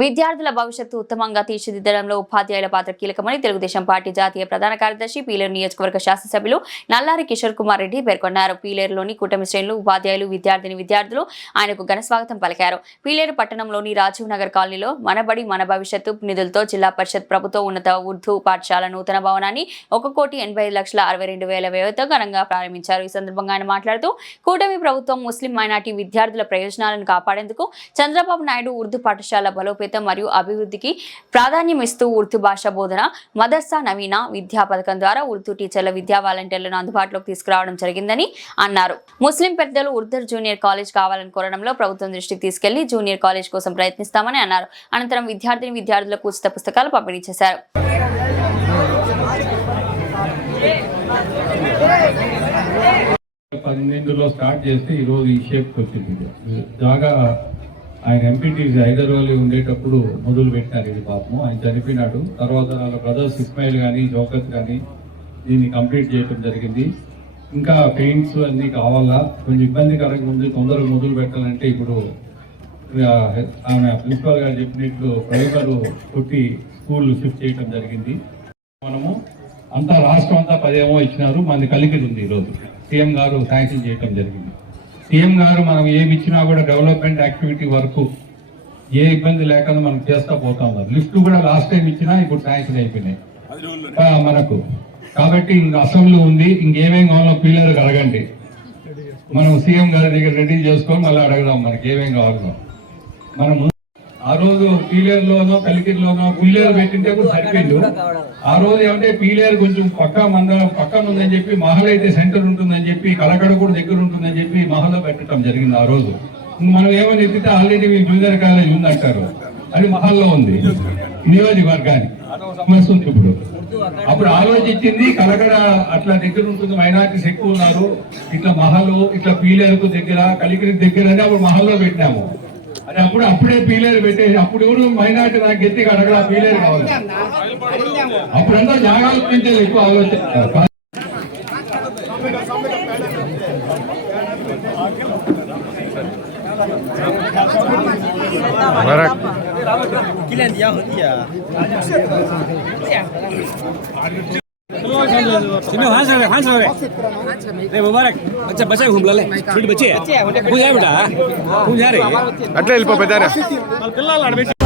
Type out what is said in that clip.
విద్యార్థుల భవిష్యత్తు ఉత్తమంగా తీర్చిదిద్దడంలో ఉపాధ్యాయుల పాత్ర కీలకమని తెలుగుదేశం పార్టీ జాతీయ ప్రధాన కార్యదర్శి పీలేరు నియోజకవర్గ శాసనసభ్యులు నల్లారి కిషోర్ కుమార్ రెడ్డి పేర్కొన్నారు. పీలేరులోని కూటమి శ్రేణులు, ఉపాధ్యాయులు, విద్యార్థులు ఆయనకు ఘన స్వాగతం పలికారు. పీలేరు పట్టణంలోని రాజీవ్ నగర్ కాలనీలో మనబడి మన భవిష్యత్తు నిధులతో జిల్లా పరిషత్ ప్రభుత్వ ఉన్నత ఉర్దూ పాఠశాల నూతన భవనాన్ని 1,85,62,000 వ్యయంతో ఘనంగా ప్రారంభించారు. ఈ సందర్భంగా ఆయన మాట్లాడుతూ కూటమి ప్రభుత్వం ముస్లిం మైనార్టీ విద్యార్థుల ప్రయోజనాలను కాపాడేందుకు చంద్రబాబు నాయుడు ఉర్దూ పాఠశాల బలోపేతం మరియు అభివృద్ధికి ప్రాధాన్యం ఇస్తూ ఉర్దూ భాష బోధన, మదర్సా నవీన విద్యా పథకం ద్వారా ఉర్దూ టీచర్ల విద్యా వాలంటీర్లను అందుబాటులోకి తీసుకురావడం జరిగిందని అన్నారు. ముస్లిం పెద్దలు ఉర్దూ జూనియర్ కాలేజ్ కావాలని కోరడంలో ప్రభుత్వం దృష్టికి తీసుకెళ్లి జూనియర్ కాలేజ్ కోసం ప్రయత్నిస్తామని అన్నారు. అనంతరం విద్యార్థులకు ఉచిత పుస్తకాలు పంపిణీ చేశారు. 12లో స్టార్ట్ చేస్తే ఈరోజు ఈ షేప్కి వచ్చింది. బాగా ఆయన ఎంపీటీసీ హైదరాబాద్ ఉండేటప్పుడు మొదలు పెట్టినారు. ఇది పాపము ఆయన చనిపోయినాడు. తర్వాత వాళ్ళ బ్రదర్స్ ఇస్మాయిల్ కానీ జోకత్ కానీ దీన్ని కంప్లీట్ చేయడం జరిగింది. ఇంకా పెయింట్స్ అన్నీ కావాలా, కొంచెం ఇబ్బందికరంగా ఉంది. తొందరగా మొదలు పెట్టాలంటే ఇప్పుడు ఆమె ప్రిన్సిపల్ గారు చెప్పినట్లు ప్రైమర్ కొట్టి స్కూల్ షిఫ్ట్ చేయడం జరిగింది. మనము అంతా రాష్ట్రం అంతా 10 ఇచ్చినారు. మనది కలిగి ఉంది. ఈరోజు సీఎం గారు శాంక్షన్ చేయడం జరిగింది. సీఎం గారు మనం ఏమి ఇచ్చినా కూడా డెవలప్మెంట్ యాక్టివిటీ వరకు ఏ ఇబ్బంది లేకుండా మనం చేస్తా పోతా ఉన్నారు. లిఫ్ట్ కూడా లాస్ట్ టైం ఇచ్చినా ఇప్పుడు శాంక్షన్ అయిపోయినాయి మనకు. కాబట్టి ఇంకా అసెంబ్లీ ఉంది, ఇంకేమేం కావాలో పీలేరు అడగండి. మనం సీఎం గారి దగ్గర రెడీ చేసుకొని మళ్ళీ అడగదాం మనకి ఏమేం కావాలో. మనం ఆ రోజు పీలేరులోనో కలికిరిలోనో పుల్లేరు పెట్టింటే కూడా సరిపోయింది. ఆ రోజు ఏమంటే పీలేరు కొంచెం పక్కన ఉందని చెప్పి మహల్ అయితే సెంటర్ ఉంటుందని చెప్పి కలకడ కూడా దగ్గర ఉంటుందని చెప్పి మహల్లో పెట్టడం జరిగింది. ఆ రోజు మనం ఏమని ఎత్తితే ఆల్రెడీ మీ జూనియర్ కాలేజ్ ఉందంటారు, అది మహల్లో ఉంది. నియోజకవర్గానికి సమస్య ఉంది. అప్పుడు ఆలోచించింది కలకడ అట్లా దగ్గర ఉంటుంది, మైనారిటీస్ ఎక్కువ ఉన్నారు, ఇట్లా మహల్ ఇట్లా పీలేరుకు దగ్గర కలికిరి దగ్గర అని అప్పుడు మహల్లో పెట్టినాము. అది అప్పుడే పీలేరు పెట్టేసి అప్పుడు ఎవరు మైనార్టీ నాకు గట్టిగా అడగడా పీలేరు కావాలి. అప్పుడంతా జాగాల గురించి ఎక్కువ ఆలోచన. मुबारक बच्चा बच्चा घूम ले बच्चे बेटा जा रहे